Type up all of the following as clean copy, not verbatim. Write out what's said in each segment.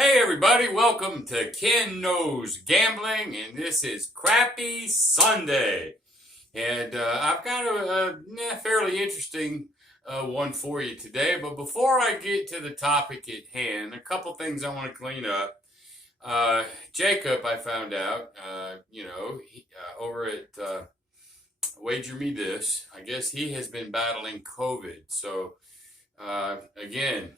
Hey everybody, welcome to Ken Knows Gambling, and this is Crappy Sunday. And I've got a fairly interesting one for you today, but before I get to the topic at hand, a couple things I want to clean up. Jacob, I found out, over at Wager Me This, I guess he has been battling COVID. So, again,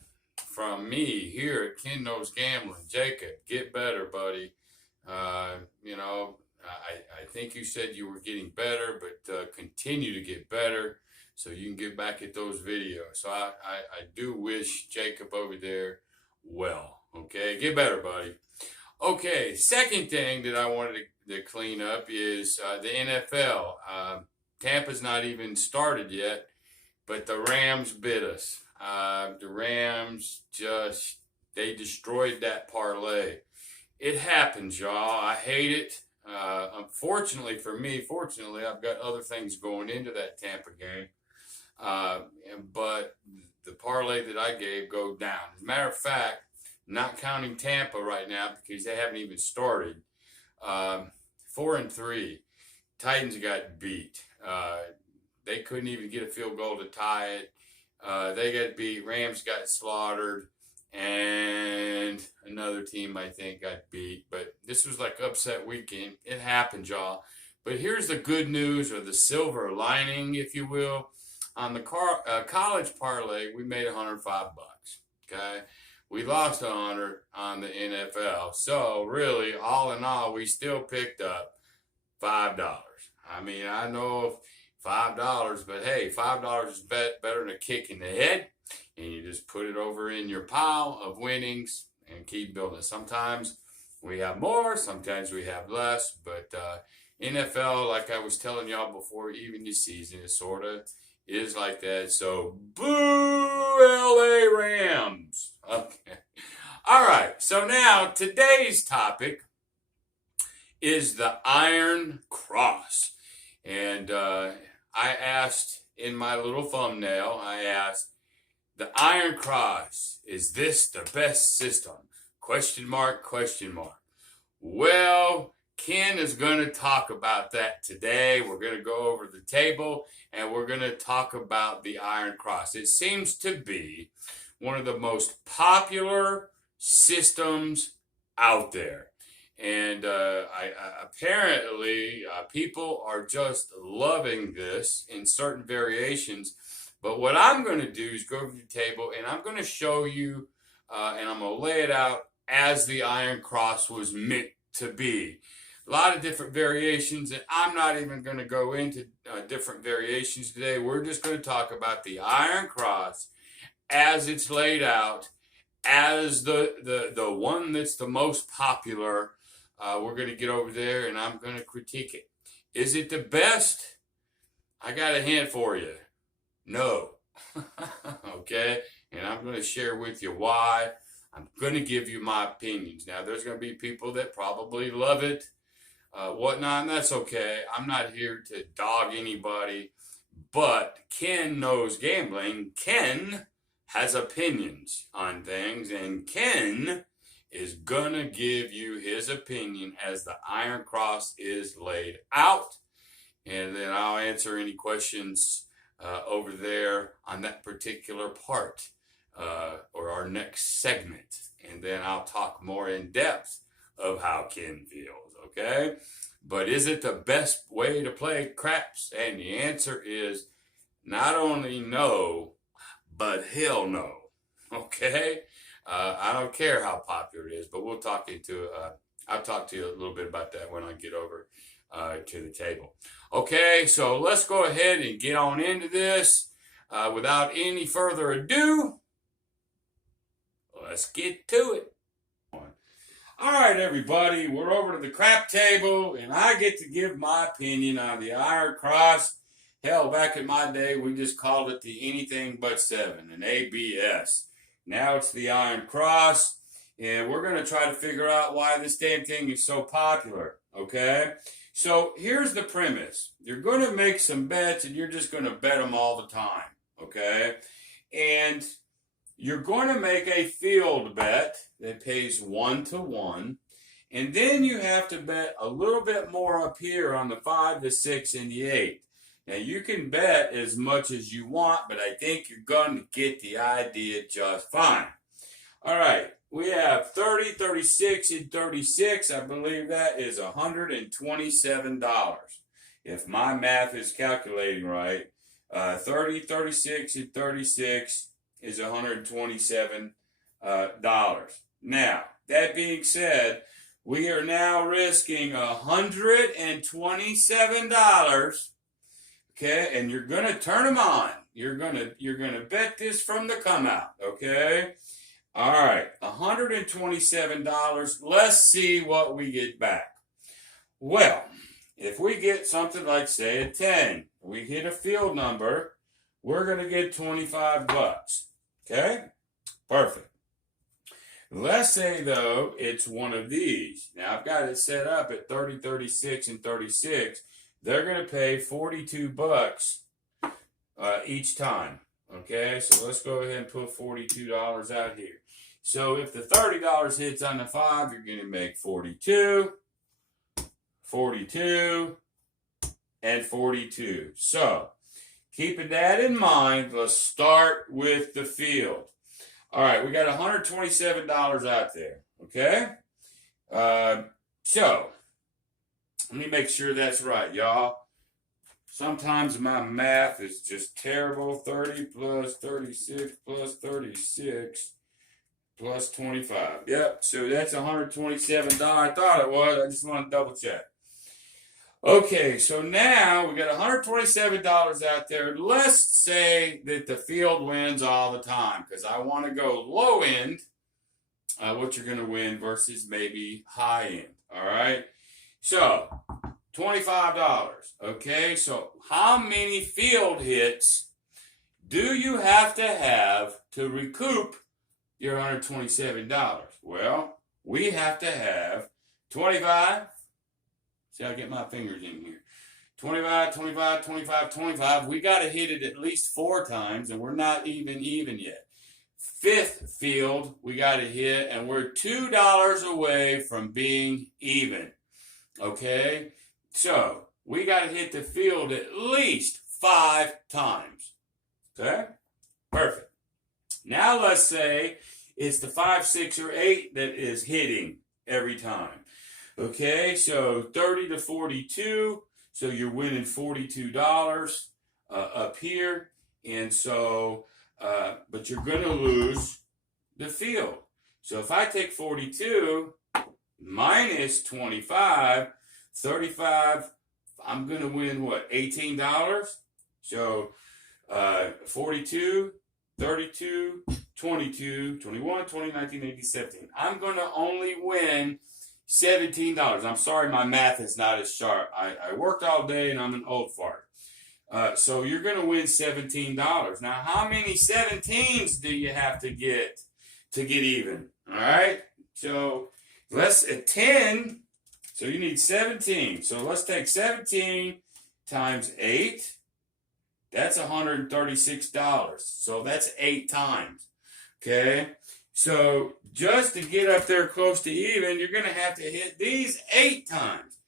from me here at Ken Knows Gambling, Jacob, get better, buddy. I think you said you were getting better, but continue to get better so you can get back at those videos. So I do wish Jacob over there well. Okay, get better, buddy. Okay, second thing that I wanted to clean up is the NFL. Tampa's not even started yet, but the Rams bit us. The Rams they destroyed that parlay. It happens, y'all. I hate it. Unfortunately for me, fortunately, I've got other things going into that Tampa game. But the parlay that I gave go down. As a matter of fact, not counting Tampa right now because they haven't even started. 4-3. Titans got beat. They couldn't even get a field goal to tie it. They got beat. Rams got slaughtered. And another team, I think, got beat. But this was like upset weekend. It happened, y'all. But here's the good news, or the silver lining, if you will. On the college parlay, we made $105. Okay? We lost 100 on the NFL. So, really, all in all, we still picked up $5. I mean, I know $5, but hey, $5 is better than a kick in the head. And you just put it over in your pile of winnings and keep building. Sometimes we have more, sometimes we have less. But NFL, like I was telling y'all before, even this season, it sort of is like that. So, boo, LA Rams. Okay. All right. So now today's topic is the Iron Cross. And I asked in my little thumbnail, the Iron Cross, is this the best system? Question mark, question mark. Well, Ken is going to talk about that today. We're going to go over the table and we're going to talk about the Iron Cross. It seems to be one of the most popular systems out there. And apparently, people are just loving this in certain variations. But what I'm going to do is go over the table and I'm going to show you, and I'm going to lay it out as the Iron Cross was meant to be. A lot of different variations, and I'm not even going to go into different variations today. We're just going to talk about the Iron Cross as it's laid out, as the one that's the most popular. We're going to get over there and I'm going to critique it. Is it the best? I got a hint for you. No. Okay? And I'm going to share with you why. I'm going to give you my opinions. Now, there's going to be people that probably love it, whatnot, and that's okay. I'm not here to dog anybody, but Ken Knows Gambling. Ken has opinions on things, and Ken is going to give you his opinion as the Iron Cross is laid out. And then I'll answer any questions over there on that particular part or our next segment. And then I'll talk more in depth of how Ken feels, okay? But is it the best way to play craps? And the answer is not only no, but hell no, okay? I don't care how popular it is, but I'll talk to you a little bit about that when I get over to the table. Okay, so let's go ahead and get on into this. Without any further ado, let's get to it. All right, everybody, we're over to the crap table, and I get to give my opinion on the Iron Cross. Hell, back in my day, we just called it the Anything But 7, an ABS. Now it's the Iron Cross, and we're going to try to figure out why this damn thing is so popular, okay? So here's the premise. You're going to make some bets, and you're just going to bet them all the time, okay? And you're going to make a field bet that pays 1-1. And then you have to bet a little bit more up here on the 5, the 6, and the 8. Now, you can bet as much as you want, but I think you're going to get the idea just fine. All right, we have 30, 36, and 36. I believe that is $127. If my math is calculating right, 30, 36, and 36 is $127. Now, that being said, we are now risking $127. Okay, and you're gonna turn them on. You're gonna bet this from the come out. Okay, all right, $127. Let's see what we get back. Well, if we get something like, say, a 10, we hit a field number, we're gonna get $25. Okay, perfect. Let's say, though, it's one of these. Now, I've got it set up at 30, 36, and 36. They're going to pay $42 each time. Okay, so let's go ahead and put $42 out here. So if the $30 hits on the 5, you're going to make 42, 42, and 42. So, keeping that in mind, let's start with the field. All right, we got $127 out there, okay? So, let me make sure that's right, y'all. Sometimes my math is just terrible. 30 plus 36 plus 36 plus 25. Yep, so that's $127. I thought it was. I just want to double check. Okay, so now we got $127 out there. Let's say that the field wins all the time, because I want to go low end, what you're going to win, versus maybe high end. All right, so $25. Okay, so how many field hits do you have to recoup your $127? Well, we have to have 25. See, I get my fingers in here. 25, 25, 25, 25. We got to hit it at least 4 times, and we're not even yet. 5th field, we got to hit, and we're $2 away from being even. Okay? So, we got to hit the field at least 5 times. Okay? Perfect. Now, let's say it's the 5, 6, or 8 that is hitting every time. Okay, so 30 to 42, so you're winning $42 up here, and so, but you're going to lose the field. So if I take 42 minus 25, 35, I'm going to win what, $18? So 42, 32, 22, 21, 20, 19, 18, 17. I'm going to only win $17. I'm sorry my math is not as sharp. I worked all day and I'm an old fart. So you're going to win $17. Now, how many 17s do you have to get even? All right? So let's at 10. So you need 17. So let's take 17 times 8. That's $136. So that's 8 times. Okay? So just to get up there close to even, you're going to have to hit these 8 times.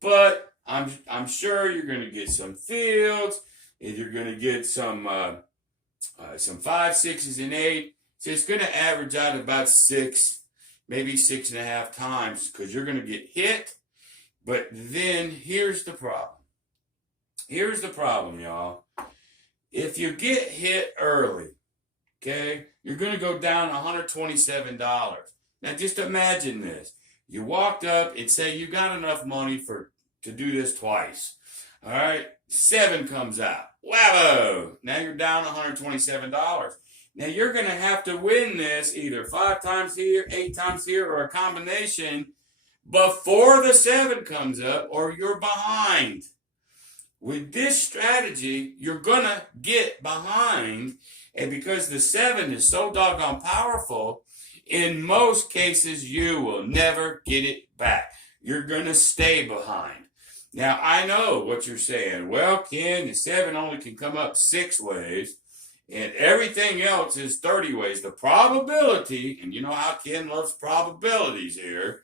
But I'm sure you're going to get some fields, and you're going to get some 5, 6s, and 8. So it's going to average out about 6, maybe 6.5 times, because you're going to get hit. But then here's the problem. Here's the problem, y'all. If you get hit early, okay, you're going to go down $127. Now, just imagine this. You walked up and say you got enough money to do this twice. All right, 7 comes out. Whammo! Now you're down $127. Now you're going to have to win this either 5 times here, 8 times here, or a combination before the 7 comes up, or you're behind. With this strategy, you're going to get behind, and because the 7 is so doggone powerful, in most cases, you will never get it back. You're going to stay behind. Now, I know what you're saying. Well, Ken, the 7 only can come up 6 ways, And everything else is 30 ways. The probability, and you know how Ken loves probabilities here,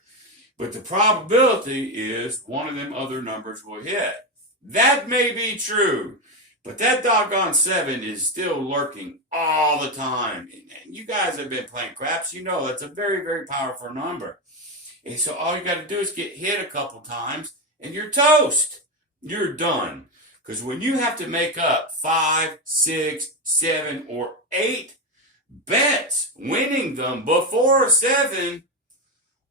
but the probability is one of them other numbers will hit. That may be true, but that doggone 7 is still lurking all the time. And you guys have been playing craps, you know that's a very, very powerful number. And so all you got to do is get hit a couple times, and you're toast. You're done. Because when you have to make up 5, 6, 7, or 8 bets, winning them before 7,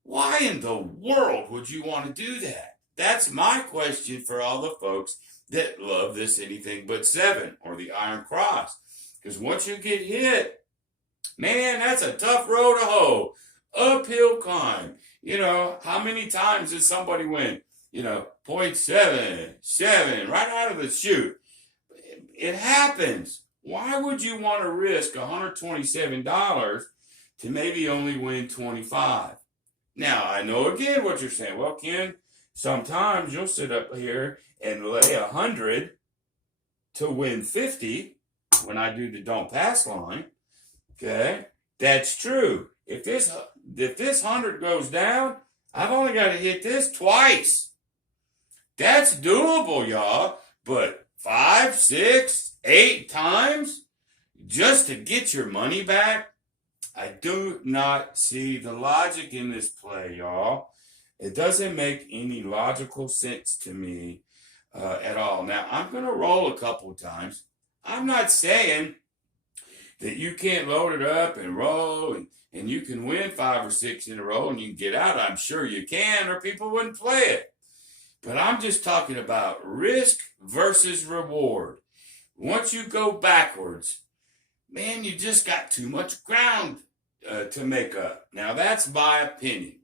why in the world would you want to do that? That's my question for all the folks that love this anything but 7 or the Iron Cross. Because once you get hit, man, that's a tough road to hoe. Uphill climb. You know, how many times did somebody win? 0.77, right out of the chute. It happens. Why would you want to risk $127 to maybe only win 25? Now, I know again what you're saying. Well, Ken, sometimes you'll sit up here and lay 100 to win 50 when I do the don't pass line. Okay, that's true. If this 100 goes down, I've only got to hit this twice. That's doable, y'all. But 5, 6, 8 times just to get your money back, I do not see the logic in this play, y'all. It doesn't make any logical sense to me at all. Now, I'm going to roll a couple times. I'm not saying that you can't load it up and roll and you can win 5 or 6 in a row and you can get out. I'm sure you can, or people wouldn't play it. But I'm just talking about risk versus reward. Once you go backwards, man, you just got too much ground to make up. Now, that's my opinion.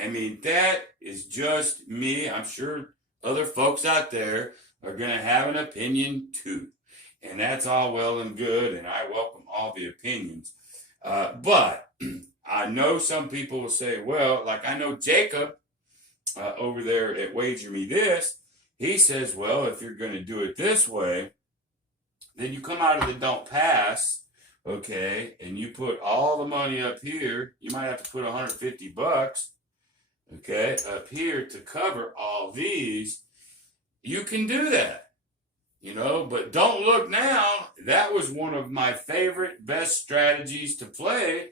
I mean, that is just me. I'm sure other folks out there are going to have an opinion too. And that's all well and good, and I welcome all the opinions. But I know some people will say, well, like I know Jacob over there at Wager Me This, he says, well, if you're going to do it this way, then you come out of the don't pass, okay, and you put all the money up here. You might have to put $150, okay, up here to cover all these. You can do that. But don't look now. That was one of my favorite, best strategies to play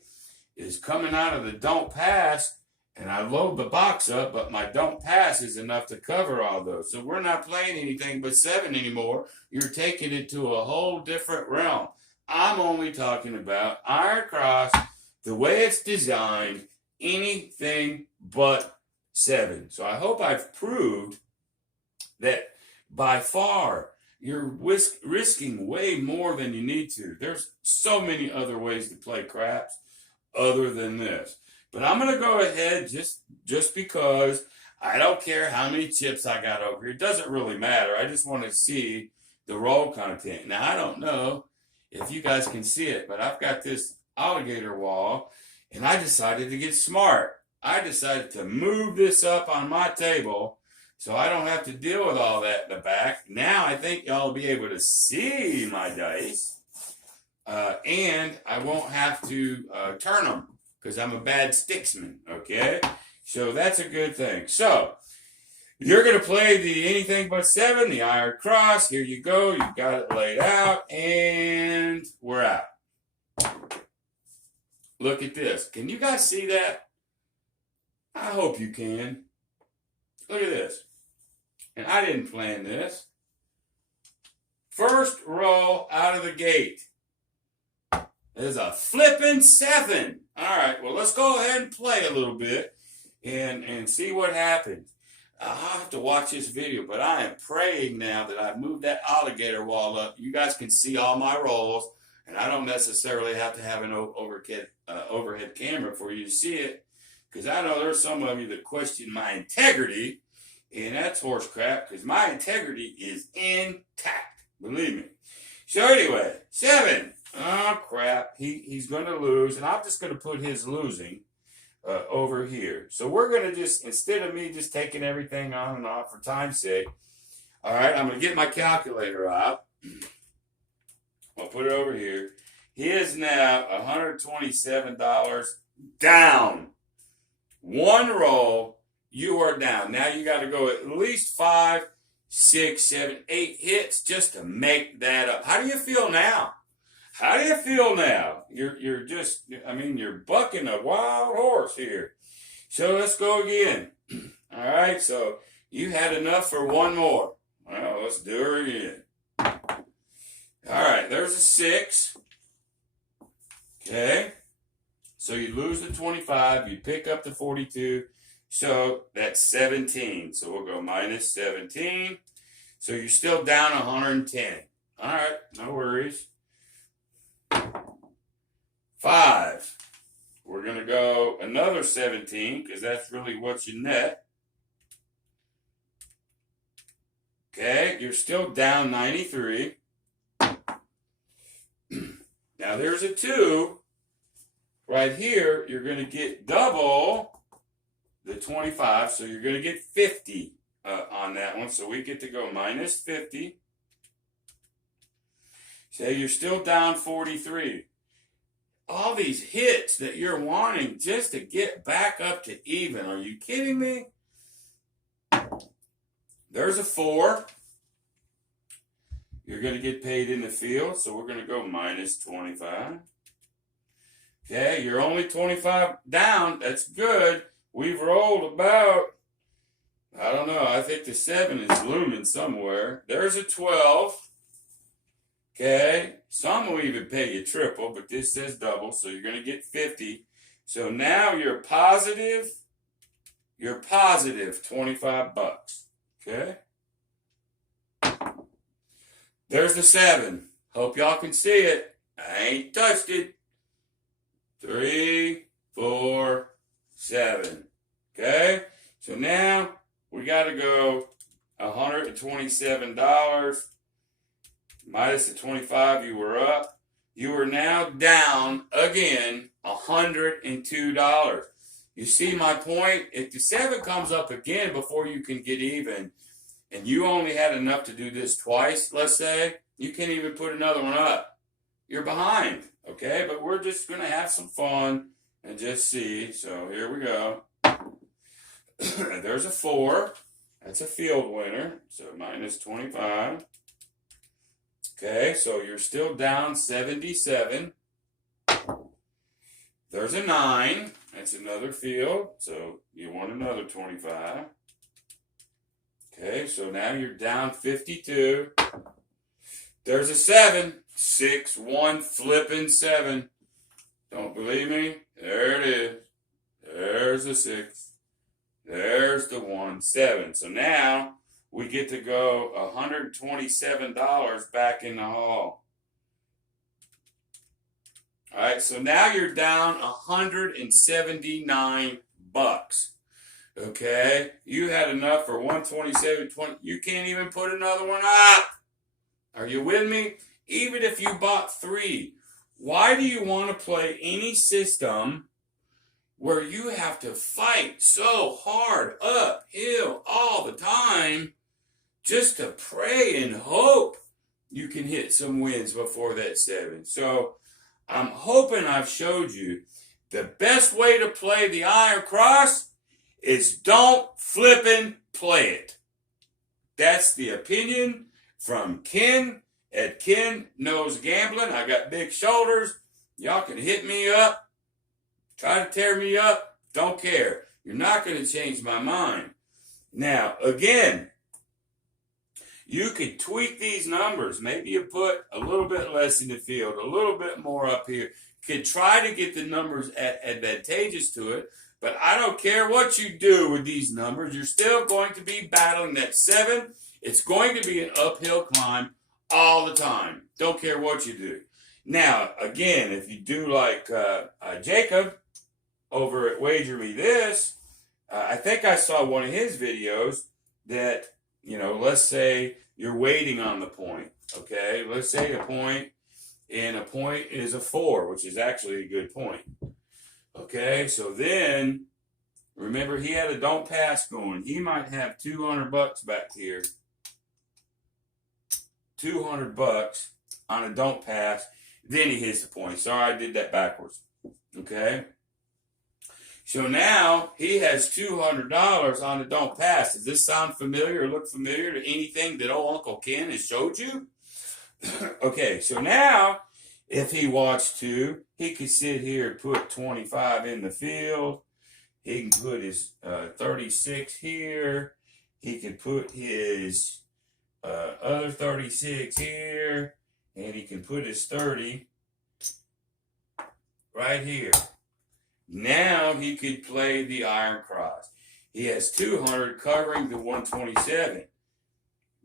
is coming out of the don't pass, and I load the box up, but my don't pass is enough to cover all those. So we're not playing anything but 7 anymore. You're taking it to a whole different realm. I'm only talking about Iron Cross, the way it's designed, anything but 7. So I hope I've proved that by far, you're risking way more than you need to. There's so many other ways to play craps other than this. But I'm going to go ahead just because I don't care how many chips I got over here. It doesn't really matter. I just want to see the roll content. Now, I don't know if you guys can see it, but I've got this alligator wall, and I decided to get smart. I decided to move this up on my table so I don't have to deal with all that in the back. Now I think y'all will be able to see my dice. And I won't have to turn them because I'm a bad sticksman, okay? So that's a good thing. So you're going to play the anything but 7, the Iron Cross. Here you go. You've got it laid out, and we're out. Look at this. Can you guys see that? I hope you can. Look at this. And I didn't plan this. First roll out of the gate is a flipping 7. All right, well, let's go ahead and play a little bit and see what happens. I'll have to watch this video, but I am praying now that I've moved that alligator wall up. You guys can see all my rolls, and I don't necessarily have to have an overhead camera for you to see it, because I know there's some of you that question my integrity. And that's horse crap, because my integrity is intact. Believe me. So anyway, 7. Oh, crap. He's going to lose. And I'm just going to put his losing over here. So we're going to just, instead of me just taking everything on and off for time's sake, all right, I'm going to get my calculator out. I'll put it over here. He is now $127 down. One roll, you are down. Now you got to go at least 5, 6, 7, 8 hits just to make that up. How do you feel now? How do you feel now? You're just, I mean, you're bucking a wild horse here. So let's go again. All right, so you had enough for one more. Well, let's do her again. All right, there's a 6. Okay. So you lose the 25, you pick up the 42. So that's 17. So we'll go minus 17. So you're still down 110. All right, no worries. 5. We're going to go another 17 because that's really what's your net. Okay, you're still down 93. Now there's a 2. Right here, you're going to get double the 25, so you're going to get 50 on that one. So we get to go minus 50. Say you're still down 43. All these hits that you're wanting just to get back up to even. Are you kidding me? There's a 4. You're going to get paid in the field, so we're going to go minus 25. Okay, you're only 25 down. That's good. We've rolled about, I don't know, I think the 7 is looming somewhere. There's a 12. Okay, some will even pay you triple, but this says double, so you're going to get 50. So now you're positive 25 bucks. Okay? There's the 7. Hope y'all can see it. I ain't touched it. 3, 4, 7. Okay? So now we got to go $127 minus the 25 you were up. You are now down again $102. You see my point? If the 7 comes up again before you can get even, and you only had enough to do this twice, let's say, you can't even put another one up. You're behind, okay? But we're just going to have some fun and just see. So here we go. There's a 4. That's a field winner. So minus 25. Okay, so you're still down 77. There's a 9. That's another field. So you want another 25. Okay, so now you're down 52. There's a 7. 6, 1, flipping 7. Don't believe me? There it is. There's the 6. There's the 1, 7. So now we get to go $127 back in the hall. All right, so now you're down 179 bucks. Okay, you had enough for 127.20. You can't even put another one up. Are you with me? Even if you bought 3, why do you want to play any system where you have to fight so hard uphill all the time just to pray and hope you can hit some wins before that 7? So I'm hoping I've showed you the best way to play the Iron Cross is don't flippin' play it. That's the opinion from Ken at Ken Knows Gambling. I got big shoulders. Y'all can hit me up. Try to tear me up. Don't care. You're not going to change my mind. Now, again, you could tweak these numbers. Maybe you put a little bit less in the field, a little bit more up here. Could try to get the numbers advantageous to it. But I don't care what you do with these numbers. You're still going to be battling that 7. It's going to be an uphill climb all the time. Don't care what you do. Now, again, if you do like Jacob over at Wager Me This, I think I saw one of his videos that, let's say you're waiting on the point, okay? Let's say a point, and a point is a 4, which is actually a good point. Okay, so then, remember he had a don't pass going. He might have 200 bucks back here. 200 bucks. on a don't pass, then he hits the point. Sorry, I did that backwards. Okay? So now he has $200 on the don't pass. Does this sound familiar or look familiar to anything that old Uncle Ken has showed you? Okay, so now if he wants to, he could sit here and put 25 in the field. He can put his 36 here. He can put his other 36 here. And he can put his 30 right here. Now he could play the iron cross. He has 200 covering the 127.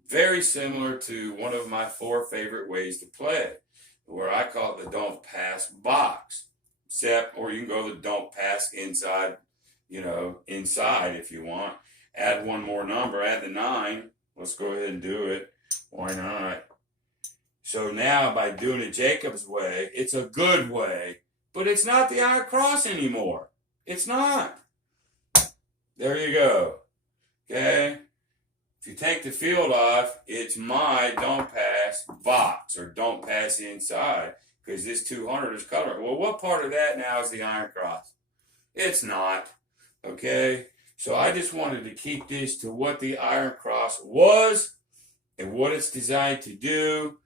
Very similar to one of my 4 favorite ways to play it, where I call it the don't pass box. Except, or you can go the don't pass inside, inside if you want. Add one more number, add the 9. Let's go ahead and do it. Why not? So now by doing it Jacob's way, it's a good way. But it's not the iron cross anymore. It's not. There you go. Okay? If you take the field off, it's my don't pass box or don't pass inside because this 200 is covered. Well, what part of that now is the iron cross? It's not. Okay? So I just wanted to keep this to what the iron cross was and what it's designed to do.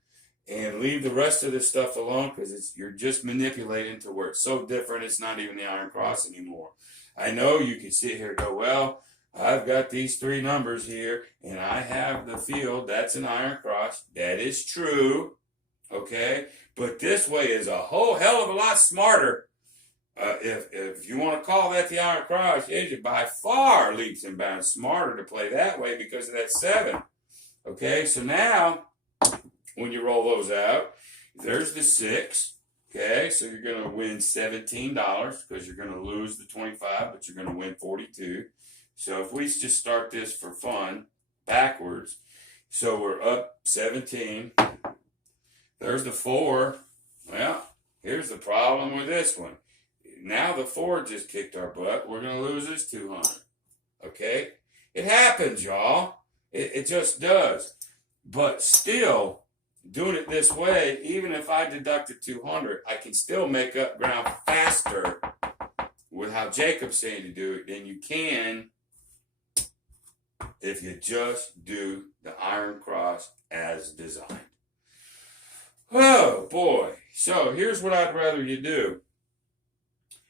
And leave the rest of this stuff alone because you're just manipulating to where it's so different it's not even the iron cross anymore. I know you can sit here and go, well, I've got these 3 numbers here and I have the field. That's an iron cross. That is true. Okay? But this way is a whole hell of a lot smarter. If you want to call that the iron cross, it is by far leaps and bounds smarter to play that way because of that 7. Okay? So now, when you roll those out, there's the 6. Okay, so you're going to win $17 because you're going to lose the 25, but you're going to win 42. So if we just start this for fun, backwards, so we're up 17. There's the 4. Well, here's the problem with this one. Now the 4 just kicked our butt. We're going to lose this 200. Okay? It happens, y'all. It just does. But still, doing it this way, even if I deducted 200, I can still make up ground faster with how Jacob's saying to do it than you can if you just do the iron cross as designed. Oh, boy. So here's what I'd rather you do.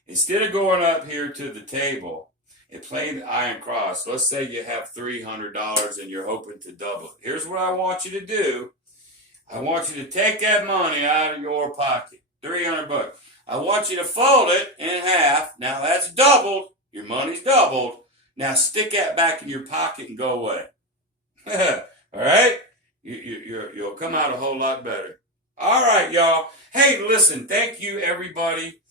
Instead of going up here to the table and playing the iron cross, let's say you have $300 and you're hoping to double it. Here's what I want you to do. I want you to take that money out of your pocket, $300. I want you to fold it in half. Now that's doubled. Your money's doubled. Now stick that back in your pocket and go away. All right? You'll come out a whole lot better. All right, y'all. Hey, listen, thank you, everybody,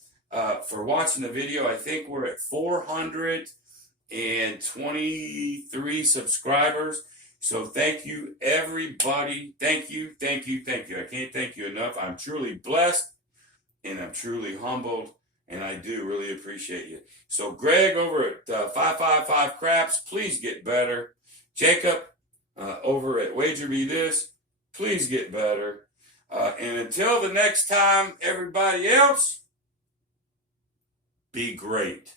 for watching the video. I think we're at 423 subscribers. So thank you, everybody. Thank you, thank you, thank you. I can't thank you enough. I'm truly blessed, and I'm truly humbled, and I do really appreciate you. So Greg over at 555 Craps, please get better. Jacob over at Wager Me This, please get better. And until the next time, everybody else, be great.